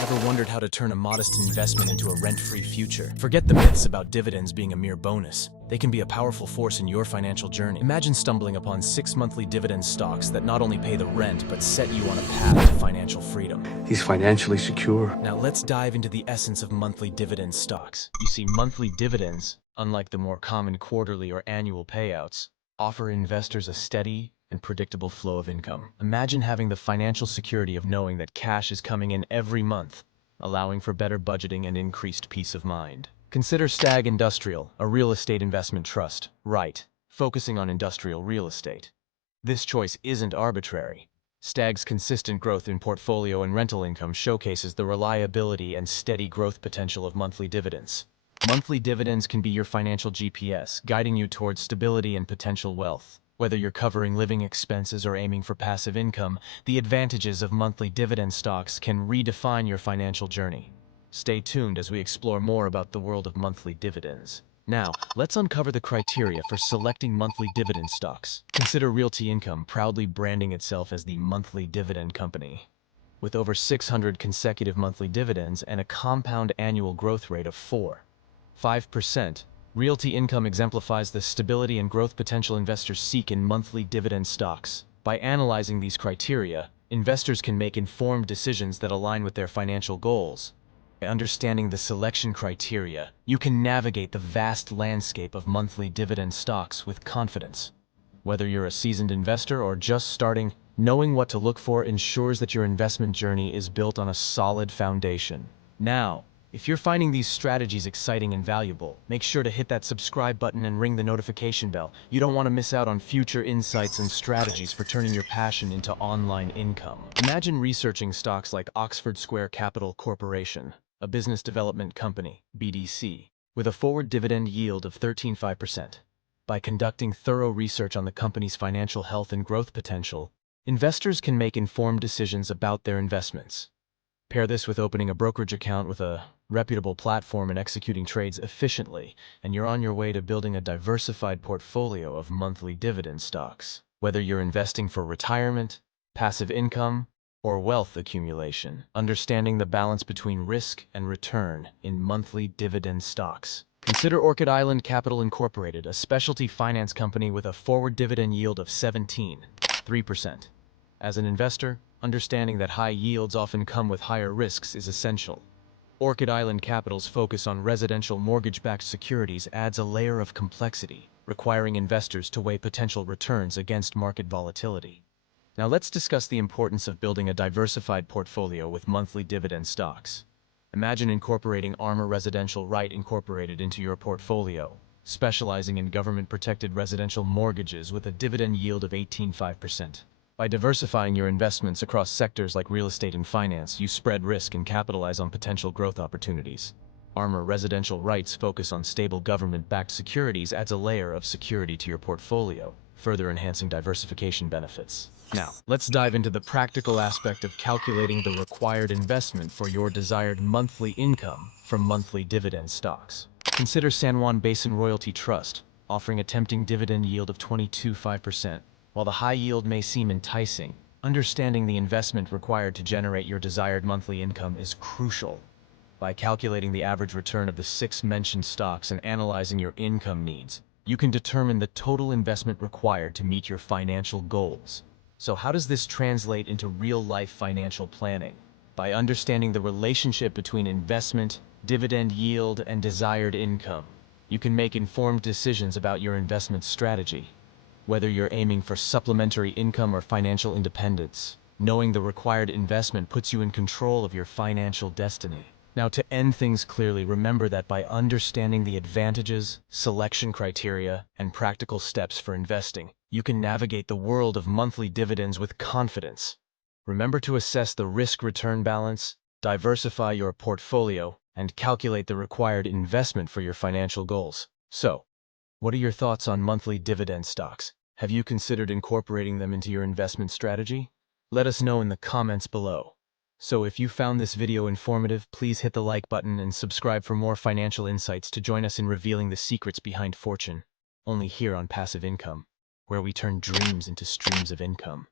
Ever wondered how to turn a modest investment into a rent-free future? Forget the myths about dividends being a mere bonus. They can be a powerful force in your financial journey. Imagine stumbling upon 6 monthly dividend stocks that not only pay the rent, but set you on a path to financial freedom. He's financially secure. Now let's dive into the essence of monthly dividend stocks. You see, monthly dividends, unlike the more common quarterly or annual payouts, offer investors a steady and predictable flow of income. Imagine having the financial security of knowing that cash is coming in every month, allowing for better budgeting and increased peace of mind. Consider Stag Industrial, a real estate investment trust, right, focusing on industrial real estate. This choice isn't arbitrary. Stag's consistent growth in portfolio and rental income showcases the reliability and steady growth potential of monthly dividends. Monthly dividends can be your financial GPS, guiding you towards stability and potential wealth. Whether you're covering living expenses or aiming for passive income, the advantages of monthly dividend stocks can redefine your financial journey. Stay tuned as we explore more about the world of monthly dividends. Now, let's uncover the criteria for selecting monthly dividend stocks. Consider Realty Income, proudly branding itself as the monthly dividend company. With over 600 consecutive monthly dividends and a compound annual growth rate of 4.5%, Realty Income exemplifies the stability and growth potential investors seek in monthly dividend stocks. By analyzing these criteria, investors can make informed decisions that align with their financial goals. By understanding the selection criteria, you can navigate the vast landscape of monthly dividend stocks with confidence. Whether you're a seasoned investor or just starting, knowing what to look for ensures that your investment journey is built on a solid foundation. Now, if you're finding these strategies exciting and valuable, make sure to hit that subscribe button and ring the notification bell. You don't want to miss out on future insights and strategies for turning your passion into online income. Imagine researching stocks like Oxford Square Capital Corporation, a business development company, BDC, with a forward dividend yield of 13.5%. By conducting thorough research on the company's financial health and growth potential, investors can make informed decisions about their investments. Pair this with opening a brokerage account with a reputable platform and executing trades efficiently, and you're on your way to building a diversified portfolio of monthly dividend stocks. Whether you're investing for retirement, passive income, or wealth accumulation, understanding the balance between risk and return in monthly dividend stocks. Consider Orchid Island Capital Incorporated, a specialty finance company with a forward dividend yield of 17.3%. As an investor, understanding that high yields often come with higher risks is essential. Orchid Island Capital's focus on residential mortgage-backed securities adds a layer of complexity, requiring investors to weigh potential returns against market volatility. Now let's discuss the importance of building a diversified portfolio with monthly dividend stocks. Imagine incorporating Armor Residential REIT Incorporated into your portfolio, specializing in government-protected residential mortgages with a dividend yield of 18.5%. By diversifying your investments across sectors like real estate and finance, you spread risk and capitalize on potential growth opportunities. Armor Residential REIT's focus on stable government-backed securities adds a layer of security to your portfolio, further enhancing diversification benefits. Now, let's dive into the practical aspect of calculating the required investment for your desired monthly income from monthly dividend stocks. Consider San Juan Basin Royalty Trust, offering a tempting dividend yield of 22.5%. While the high yield may seem enticing, understanding the investment required to generate your desired monthly income is crucial. By calculating the average return of the 6 mentioned stocks and analyzing your income needs, you can determine the total investment required to meet your financial goals. So how does this translate into real-life financial planning? By understanding the relationship between investment, dividend yield, and desired income, you can make informed decisions about your investment strategy. Whether you're aiming for supplementary income or financial independence, knowing the required investment puts you in control of your financial destiny. Now, to end things clearly, remember that by understanding the advantages, selection criteria, and practical steps for investing, you can navigate the world of monthly dividends with confidence. Remember to assess the risk-return balance, diversify your portfolio, and calculate the required investment for your financial goals. So, what are your thoughts on monthly dividend stocks? Have you considered incorporating them into your investment strategy? Let us know in the comments below. So if you found this video informative, please hit the like button and subscribe for more financial insights to join us in revealing the secrets behind fortune, only here on Passive Income, where we turn dreams into streams of income.